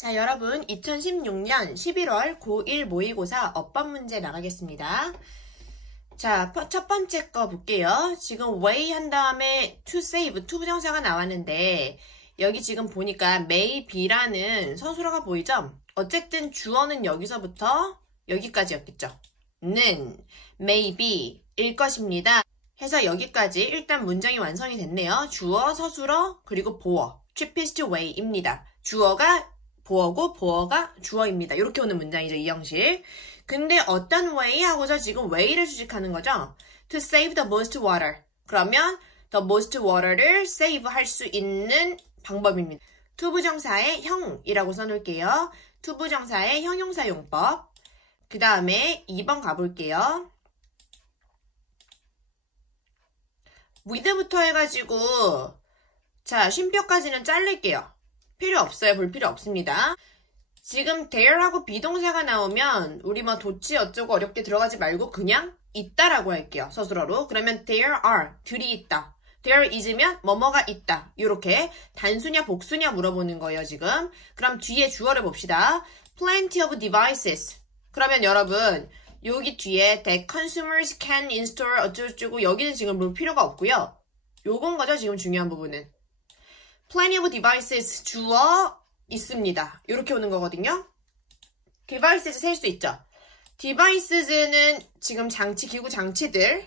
자, 여러분 2016년 11월 고1 모의고사 어법 문제 나가겠습니다. 자, 첫 번째 거 볼게요. 지금 way 한 다음에 to save, to 부정사가 나왔는데 여기 지금 보니까 may be라는 서술어가 보이죠? 어쨌든 주어는 여기서부터 여기까지였겠죠. 는 may be 일 것입니다. 해서 여기까지 일단 문장이 완성이 됐네요. 주어, 서술어, 그리고 보어, cheapest way입니다. 주어가 보어고 보어가 주어입니다. 이렇게 오는 문장이죠. 이 형식. 근데 어떤 way 하고서 지금 way를 수식하는 거죠. To save the most water. 그러면 the most water를 save 할 수 있는 방법입니다. to 부정사의 형이라고 써놓을게요. to 부정사의 형용사 용법. 그 다음에 2번 가볼게요. with부터 해가지고 자, 쉼표까지는 자를게요. 필요 없어요. 볼 필요 없습니다. 지금 there하고 비동사가 나오면 우리 뭐 도치 어쩌고 어렵게 들어가지 말고 그냥 있다라고 할게요. 서술어로. 그러면 there are, 들이 있다. there is면 뭐뭐가 있다. 이렇게 단수냐 복수냐 물어보는 거예요. 지금. 그럼 뒤에 주어를 봅시다. plenty of devices. 그러면 여러분 여기 뒤에 that consumers can install 어쩌고저쩌고 여기는 지금 볼 필요가 없고요. 요건 거죠. 지금 중요한 부분은. plenty of devices 주어 있습니다. 이렇게 오는 거거든요. devices 셀 수 있죠. devices는 지금 장치, 기구 장치들의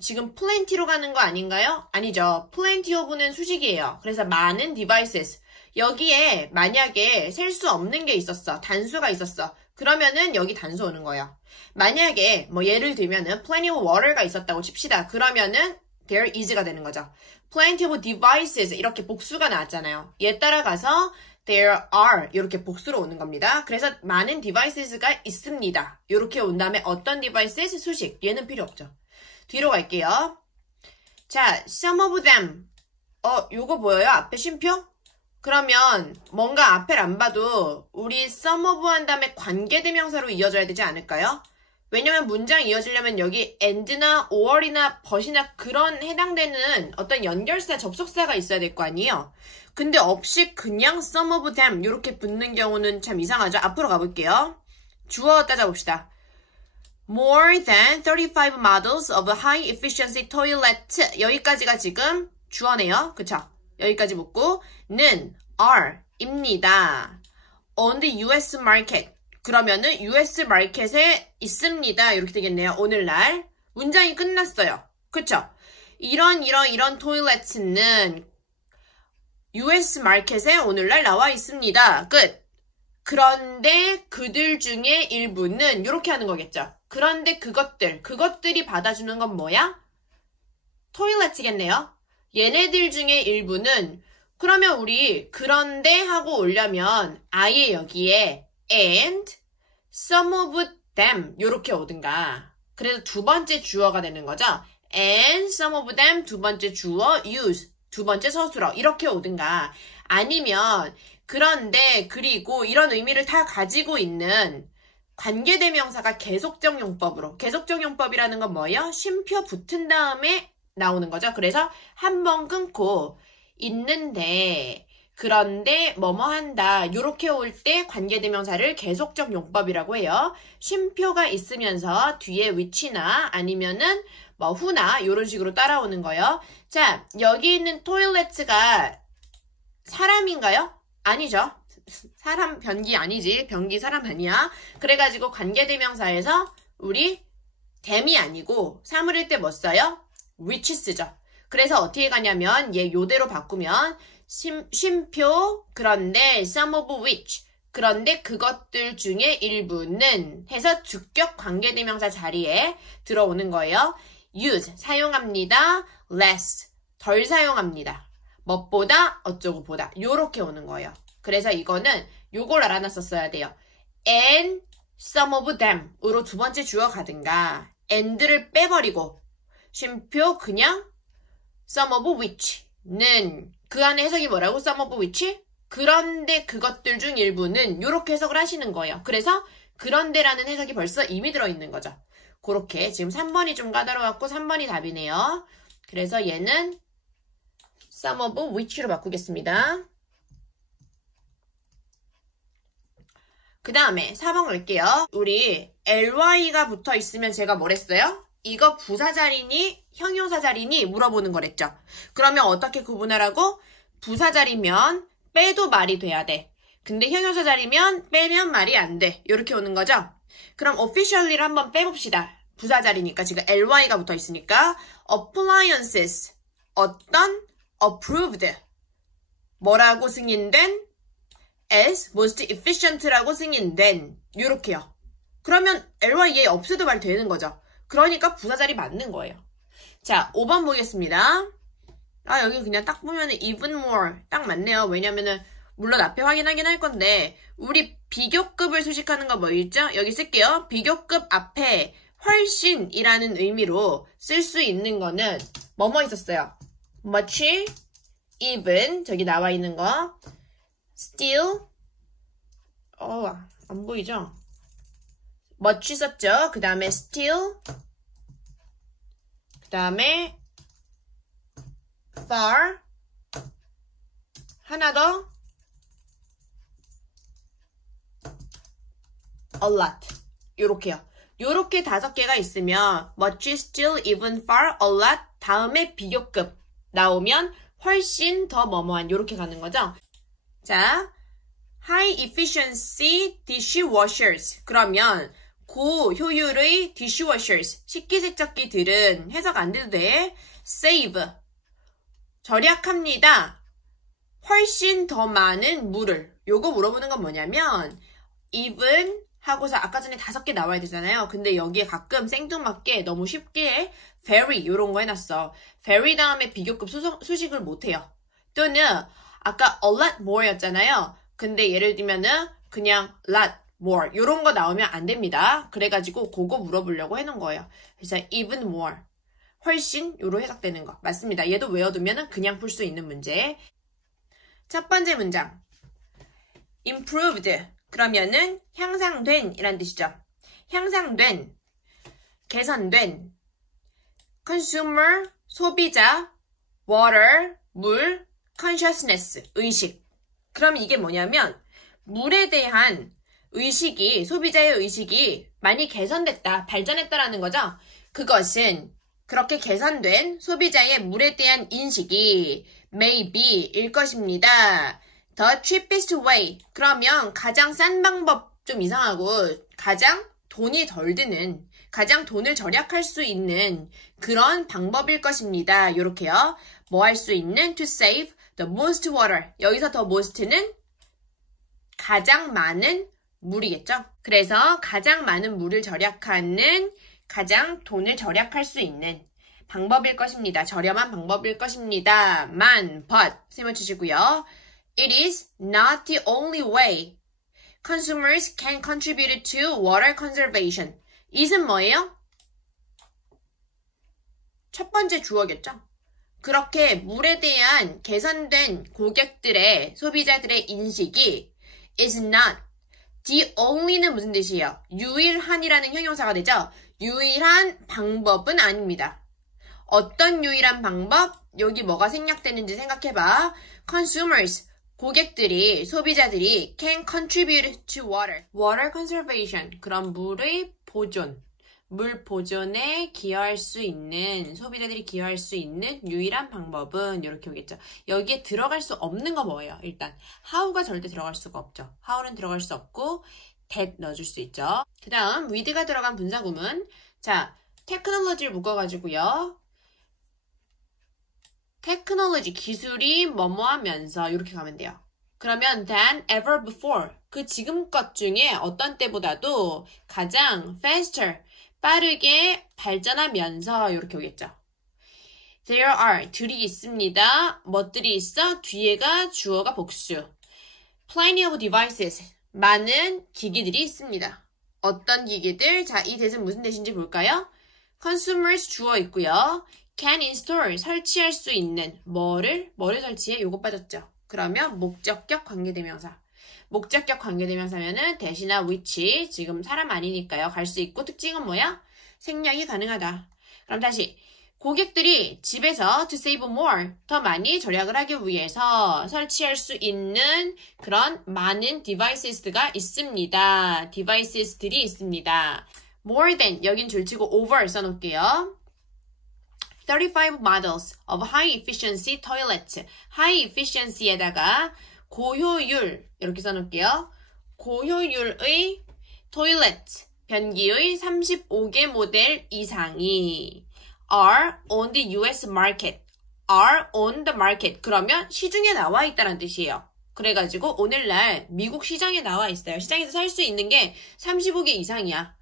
지금 plenty로 가는 거 아닌가요? 아니죠. plenty of는 수식이에요. 그래서 많은 devices. 여기에 만약에 셀 수 없는 게 있었어. 단수가 있었어. 그러면은 여기 단수 오는 거예요. 만약에 뭐 예를 들면은 plenty of water가 있었다고 칩시다. 그러면은 there is가 되는 거죠. plenty of devices 이렇게 복수가 나왔잖아요. 얘 따라가서 there are 이렇게 복수로 오는 겁니다. 그래서 많은 devices가 있습니다. 이렇게 온 다음에 어떤 devices 수식 얘는 필요 없죠. 뒤로 갈게요. 자, some of them 요거 보여요? 앞에 쉼표? 그러면 뭔가 앞을 안 봐도 우리 some of 한 다음에 관계대명사로 이어져야 되지 않을까요? 왜냐면 문장이 이어지려면 여기 and나 or이나 but이나 그런 해당되는 어떤 연결사, 접속사가 있어야 될 거 아니에요? 근데 없이 그냥 some of them 이렇게 붙는 경우는 참 이상하죠? 앞으로 가볼게요. 주어 따져봅시다. More than 35 models of high efficiency toilet. 여기까지가 지금 주어네요. 그쵸? 여기까지 묻고 는 are 입니다. On the US market. 그러면은 US 마켓에 있습니다. 이렇게 되겠네요. 오늘날. 문장이 끝났어요. 그쵸? 이런 토일렛은 US 마켓에 오늘날 나와 있습니다. 끝. 그런데 그들 중에 일부는 이렇게 하는 거겠죠. 그런데 그것들이 받아주는 건 뭐야? 토일렛이겠네요. 얘네들 중에 일부는 그러면 우리 그런데 하고 오려면 아예 여기에 and some of them 요렇게 오든가. 그래서 두 번째 주어가 되는 거죠. and some of them 두 번째 주어 use 두 번째 서술어 이렇게 오든가. 아니면 그런데 그리고 이런 의미를 다 가지고 있는 관계대명사가 계속적 용법으로. 계속적 용법이라는 건 뭐예요? 쉼표 붙은 다음에 나오는 거죠. 그래서 한 번 끊고 있는데 그런데 뭐뭐 한다. 요렇게 올 때 관계대명사를 계속적 용법이라고 해요. 쉼표가 있으면서 뒤에 which나 아니면은 뭐 who나 요런 식으로 따라오는 거예요. 자, 여기 있는 toilet가 사람인가요? 아니죠. 사람 변기 아니지. 변기 사람 아니야. 그래가지고 관계대명사에서 우리 them이 아니고 사물일 때 뭐 써요? which 쓰죠. 그래서 어떻게 가냐면 얘 요대로 바꾸면 쉼표 그런데 some of which 그런데 그것들 중에 일부는 해서 주격 관계대명사 자리에 들어오는 거예요. use 사용합니다. less 덜 사용합니다. 무엇보다 어쩌고 보다 요렇게 오는 거예요. 그래서 이거는 요걸 알아놨었어야 돼요. and some of them 으로 두 번째 주어 가든가 and를 빼버리고 쉼표 그냥 some of which는 그 안에 해석이 뭐라고? some of which? 그런데 그것들 중 일부는 이렇게 해석을 하시는 거예요. 그래서 그런데라는 해석이 벌써 이미 들어있는 거죠. 그렇게 지금 3번이 좀 까다로웠고 3번이 답이네요. 그래서 얘는 some of which로 바꾸겠습니다. 그 다음에 4번 갈게요. 우리 ly가 붙어 있으면 제가 뭘 했어요? 이거 부사 자리니 형용사 자리니 물어보는 거랬죠. 그러면 어떻게 구분하라고? 부사 자리면 빼도 말이 돼야 돼. 근데 형용사 자리면 빼면 말이 안 돼. 이렇게 오는 거죠. 그럼 officially를 한번 빼봅시다. 부사 자리니까 지금 ly가 붙어 있으니까 appliances 어떤 approved 뭐라고 승인된 as most efficient라고 승인된 요렇게요. 그러면 ly에 없애도 말 되는 거죠. 그러니까 부사 자리 맞는 거예요. 자, 5번 보겠습니다. 아, 여기 그냥 딱 보면은 even more 딱 맞네요. 왜냐면은 물론 앞에 확인하긴 할 건데 우리 비교급을 수식하는 거 뭐 있죠? 여기 쓸게요. 비교급 앞에 훨씬이라는 의미로 쓸 수 있는 거는 뭐뭐 있었어요? much, even 저기 나와 있는 거 still 안 보이죠? much 썼죠? 그 다음에 still 그 다음에 far 하나 더 a lot 요렇게요. 요렇게 5개가 있으면 much, still, even, far, a lot 다음에 비교급 나오면 훨씬 더 뭐뭐한 요렇게 가는 거죠. 자, high efficiency dishwashers 그러면 고효율의 dishwashers 식기세척기들은 해석 안 돼도 돼. save 절약합니다. 훨씬 더 많은 물을 요거 물어보는 건 뭐냐면 even 하고서 아까 전에 5개 나와야 되잖아요. 근데 여기에 가끔 생뚱맞게 너무 쉽게 very 요런 거 해놨어. very 다음에 비교급 수식을 못해요. 또는 아까 a lot more 였잖아요. 근데 예를 들면은 그냥 lot more 요런 거 나오면 안 됩니다. 그래가지고 그거 물어보려고 해놓은 거예요. 그래서 even more 훨씬 요로 해석되는 거 맞습니다. 얘도 외워두면은 그냥 풀 수 있는 문제. 첫 번째 문장 improved 그러면은 향상된 이란 뜻이죠. 향상된, 개선된 consumer, 소비자, water, 물, consciousness, 의식. 그럼 이게 뭐냐면 물에 대한 의식이, 소비자의 의식이 많이 개선됐다, 발전했다라는 거죠. 그것은 그렇게 개선된 소비자의 물에 대한 인식이 may be일 것입니다. The cheapest way. 그러면 가장 싼 방법 좀 이상하고 가장 돈이 덜 드는, 가장 돈을 절약할 수 있는 그런 방법일 것입니다. 요렇게요. 뭐 할 수 있는? To save the most water. 여기서 the most는 가장 많은 물이겠죠. 그래서 가장 많은 물을 절약하는 가장 돈을 절약할 수 있는 방법일 것입니다. 저렴한 방법일 것입니다. but 세모 치시고요. It is not the only way consumers can contribute to water conservation. it은 뭐예요? 첫 번째 주어겠죠? 그렇게 물에 대한 개선된 고객들의, 소비자들의 인식이 is not the only는 무슨 뜻이에요? 유일한이라는 형용사가 되죠? 유일한 방법은 아닙니다. 어떤 유일한 방법? 여기 뭐가 생략되는지 생각해봐. consumers 고객들이, 소비자들이 can contribute to water. water conservation. 그럼 물의 보존. 물 보존에 기여할 수 있는, 소비자들이 기여할 수 있는 유일한 방법은 이렇게 오겠죠. 여기에 들어갈 수 없는 거 뭐예요? 일단 how가 절대 들어갈 수가 없죠. how는 들어갈 수 없고 that 넣어줄 수 있죠. 그 다음 with가 들어간 분사구문. 자, technology를 묶어가지고요. 테크놀로지, 기술이 뭐뭐하면서 이렇게 가면 돼요. 그러면 than ever before, 그 지금껏 중에 어떤 때보다도 가장 faster, 빠르게 발전하면서 이렇게 오겠죠. There are, 들이 있습니다. 뭐들이 있어? 뒤에가 주어가 복수. Plenty of devices, 많은 기기들이 있습니다. 어떤 기기들? 자, 이 대신 무슨 대신지 볼까요? consumers 주어 있고요. can install, 설치할 수 있는 뭐를 설치해? 요거 빠졌죠. 그러면 목적격 관계대명사. 목적격 관계대명사면은 대신나 which, 지금 사람 아니니까요. 갈 수 있고 특징은 뭐야? 생략이 가능하다. 그럼 다시 고객들이 집에서 to save more, 더 많이 절약을 하기 위해서 설치할 수 있는 그런 많은 devices가 있습니다. devices들이 있습니다. more than, 여긴 줄치고 over 써놓을게요. 35 models of high efficiency toilets. high efficiency에다가 고효율, 이렇게 써놓을게요. 고효율의 toilet, 변기의 35개 모델 이상이 are on the US market. are on the market. 그러면 시중에 나와 있다는 뜻이에요. 그래가지고 오늘날 미국 시장에 나와 있어요. 시장에서 살 수 있는 게 35개 이상이야.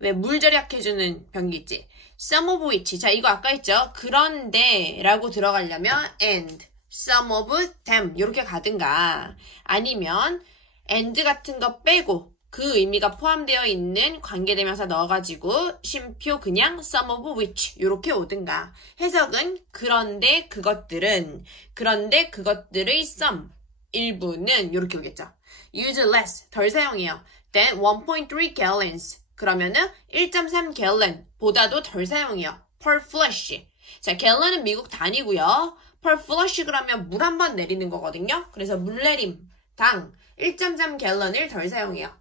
왜 물 절약해주는 변기 있지? Some of which. 자, 이거 아까 했죠? 그런데 라고 들어가려면 and, some of them 이렇게 가든가 아니면 and 같은 거 빼고 그 의미가 포함되어 있는 관계대명사 넣어가지고 쉼표 그냥 some of which 이렇게 오든가. 해석은 그런데 그것들은, 그런데 그것들의 some, 일부는 이렇게 오겠죠. use less, 덜 사용해요. than 1.3 gallons. 그러면은 1.3 gallon 보다도 덜 사용해요. per flush. 자, gallon은 미국 단위고요. per flush 그러면 물 한 번 내리는 거거든요. 그래서 물내림, 당 1.3 gallon을 덜 사용해요.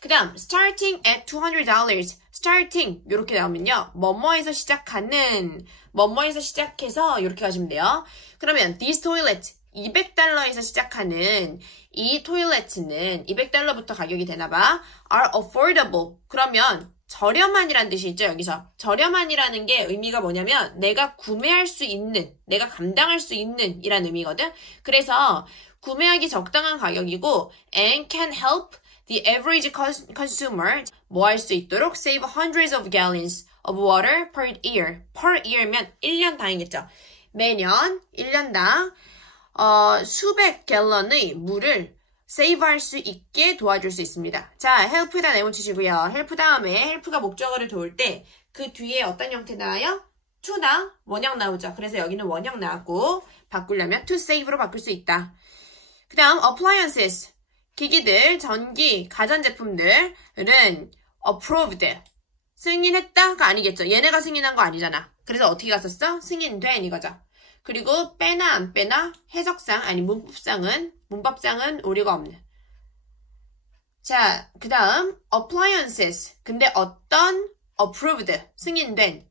그 다음 starting at $200. starting 이렇게 나오면요. 뭐뭐에서 시작하는, 뭐뭐에서 시작해서 이렇게 가시면 돼요. 그러면 this toilet 200달러에서 시작하는 이 토일렛은 200달러부터 가격이 되나봐. are affordable. 그러면 저렴한이라는 뜻이 있죠, 여기서. 저렴한이라는 게 의미가 뭐냐면 내가 구매할 수 있는, 내가 감당할 수 있는 이란 의미거든. 그래서 구매하기 적당한 가격이고 and can help the average consumer 뭐 할 수 있도록 save hundreds of gallons of water per year. per year면 1년당이겠죠. 매년 1년당 수백 갤런의 물을 세이브할 수 있게 도와줄 수 있습니다. 자, help다 네모 치시고요. help 다음에 help가 목적어를 도울 때 그 뒤에 어떤 형태 나와요? to나 원형 나오죠. 그래서 여기는 원형 나왔고 바꾸려면 to save로 바꿀 수 있다. 그 다음 appliances, 기기들, 전기, 가전제품들은 approved, 승인했다가 아니겠죠. 얘네가 승인한 거 아니잖아. 그래서 어떻게 갔었어? 승인된 이거죠. 그리고 빼나 안 빼나 해석상 아니 문법상은 오류가 없는. 자, 그 다음 appliances. 근데 어떤 approved 승인된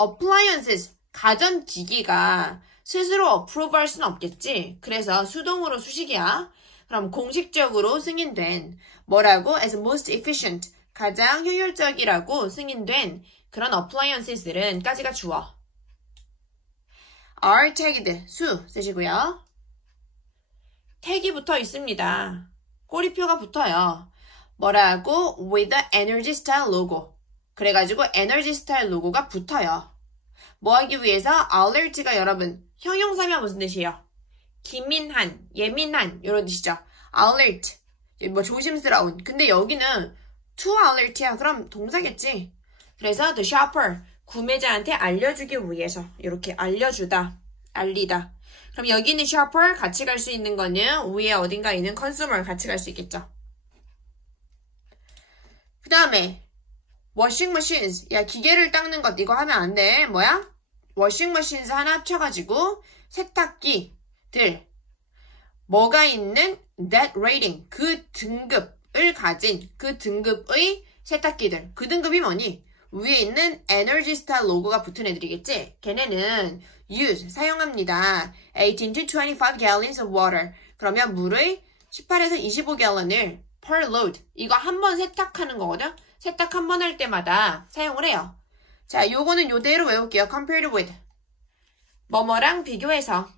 appliances 가전기기가 스스로 approve 할 수는 없겠지. 그래서 수동으로 수식이야. 그럼 공식적으로 승인된 뭐라고? as most efficient 가장 효율적이라고 승인된 그런 appliances들은 까지가 주어. are tagged, 수 쓰시고요. 택이 붙어 있습니다. 꼬리표가 붙어요. 뭐라고? with the energy star logo. 그래가지고 energy star 로고가 붙어요. 뭐 하기 위해서? alert가 여러분 형용사면 무슨 뜻이에요? 기민한, 예민한 이런 뜻이죠. alert, 뭐 조심스러운. 근데 여기는 to alert야. 그럼 동사겠지. 그래서 the shopper, 구매자한테 알려주기 위해서 이렇게 알려주다, 알리다. 그럼 여기 있는 shopper 같이 갈 수 있는 거는 위에 어딘가에 있는 consumer 같이 갈 수 있겠죠. 그 다음에 washing machines, 야 기계를 닦는 것 이거 하면 안 돼. 뭐야? washing machines 하나 합쳐가지고 세탁기들 뭐가 있는 that rating, 그 등급을 가진 그 등급의 세탁기들. 그 등급이 뭐니? 위에 있는 에너지 스타 로고가 붙은 애들이겠지? 걔네는 use, 사용합니다. 18 to 25 gallons of water. 그러면 물의 18에서 25gallon을 per load. 이거 한 번 세탁하는 거거든? 세탁 한 번 할 때마다 사용을 해요. 자, 요거는 요대로 외울게요. compared with. 뭐뭐랑 비교해서.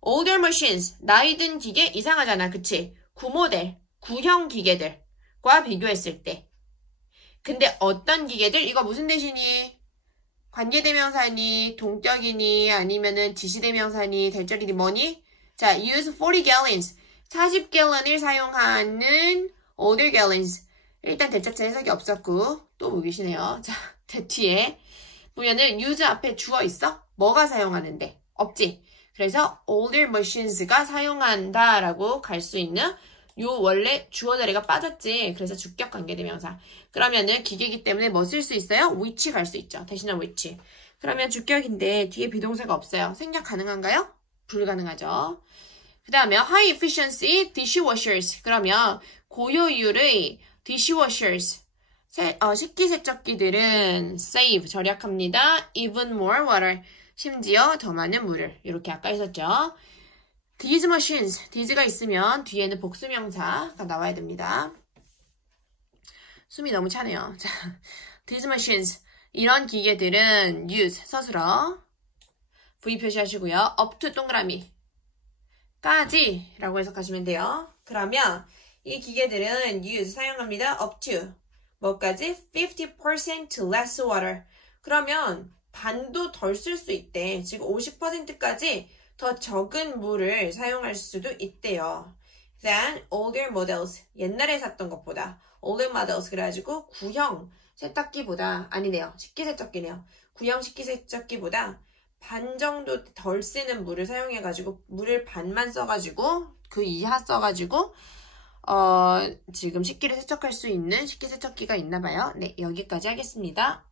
older machines, 나이 든 기계 이상하잖아. 그치? 구모델, 구형 기계들과 비교했을 때. 근데 어떤 기계들? 이거 무슨 대신이? 관계대명사니, 동격이니, 아니면은 지시대명사니, 대절이니 뭐니? 자, use 40 gallons. 40gallon을 사용하는 older gallons. 일단 대자체 해석이 없었고, 또 보기시네요. 자, 뒤에 보면은 use 앞에 주어 있어? 뭐가 사용하는데? 없지? 그래서 older machines가 사용한다 라고 갈 수 있는 요 원래 주어 자리가 빠졌지. 그래서 주격 관계대명사. 그러면은 기계이기 때문에 뭐 쓸 수 있어요? which 갈 수 있죠. 대신에 which. 그러면 주격인데 뒤에 비동사가 없어요. 생략 가능한가요? 불가능하죠. 그 다음에 high efficiency dishwashers. 그러면 고효율의 dishwashers. 식기세척기들은 save, 절약합니다. even more water. 심지어 더 많은 물을. 이렇게 아까 했었죠. these machines. these가 있으면 뒤에는 복수명사가 나와야 됩니다. 숨이 너무 차네요. 자, these machines. 이런 기계들은 use, 서술어. V 표시하시고요. up to 동그라미. 까지 라고 해석하시면 돼요. 그러면 이 기계들은 use, 사용합니다. up to. 뭐까지? 50% less water. 그러면 반도 덜 쓸 수 있대. 지금 50%까지 더 적은 물을 사용할 수도 있대요. Than older models. 옛날에 샀던 것보다. older models. 그래가지고 구형 세탁기보다, 아니네요. 식기세척기네요. 구형 식기세척기보다 반 정도 덜 쓰는 물을 사용해가지고, 물을 반만 써가지고, 그 이하 써가지고, 지금 식기를 세척할 수 있는 식기세척기가 있나봐요. 네, 여기까지 하겠습니다.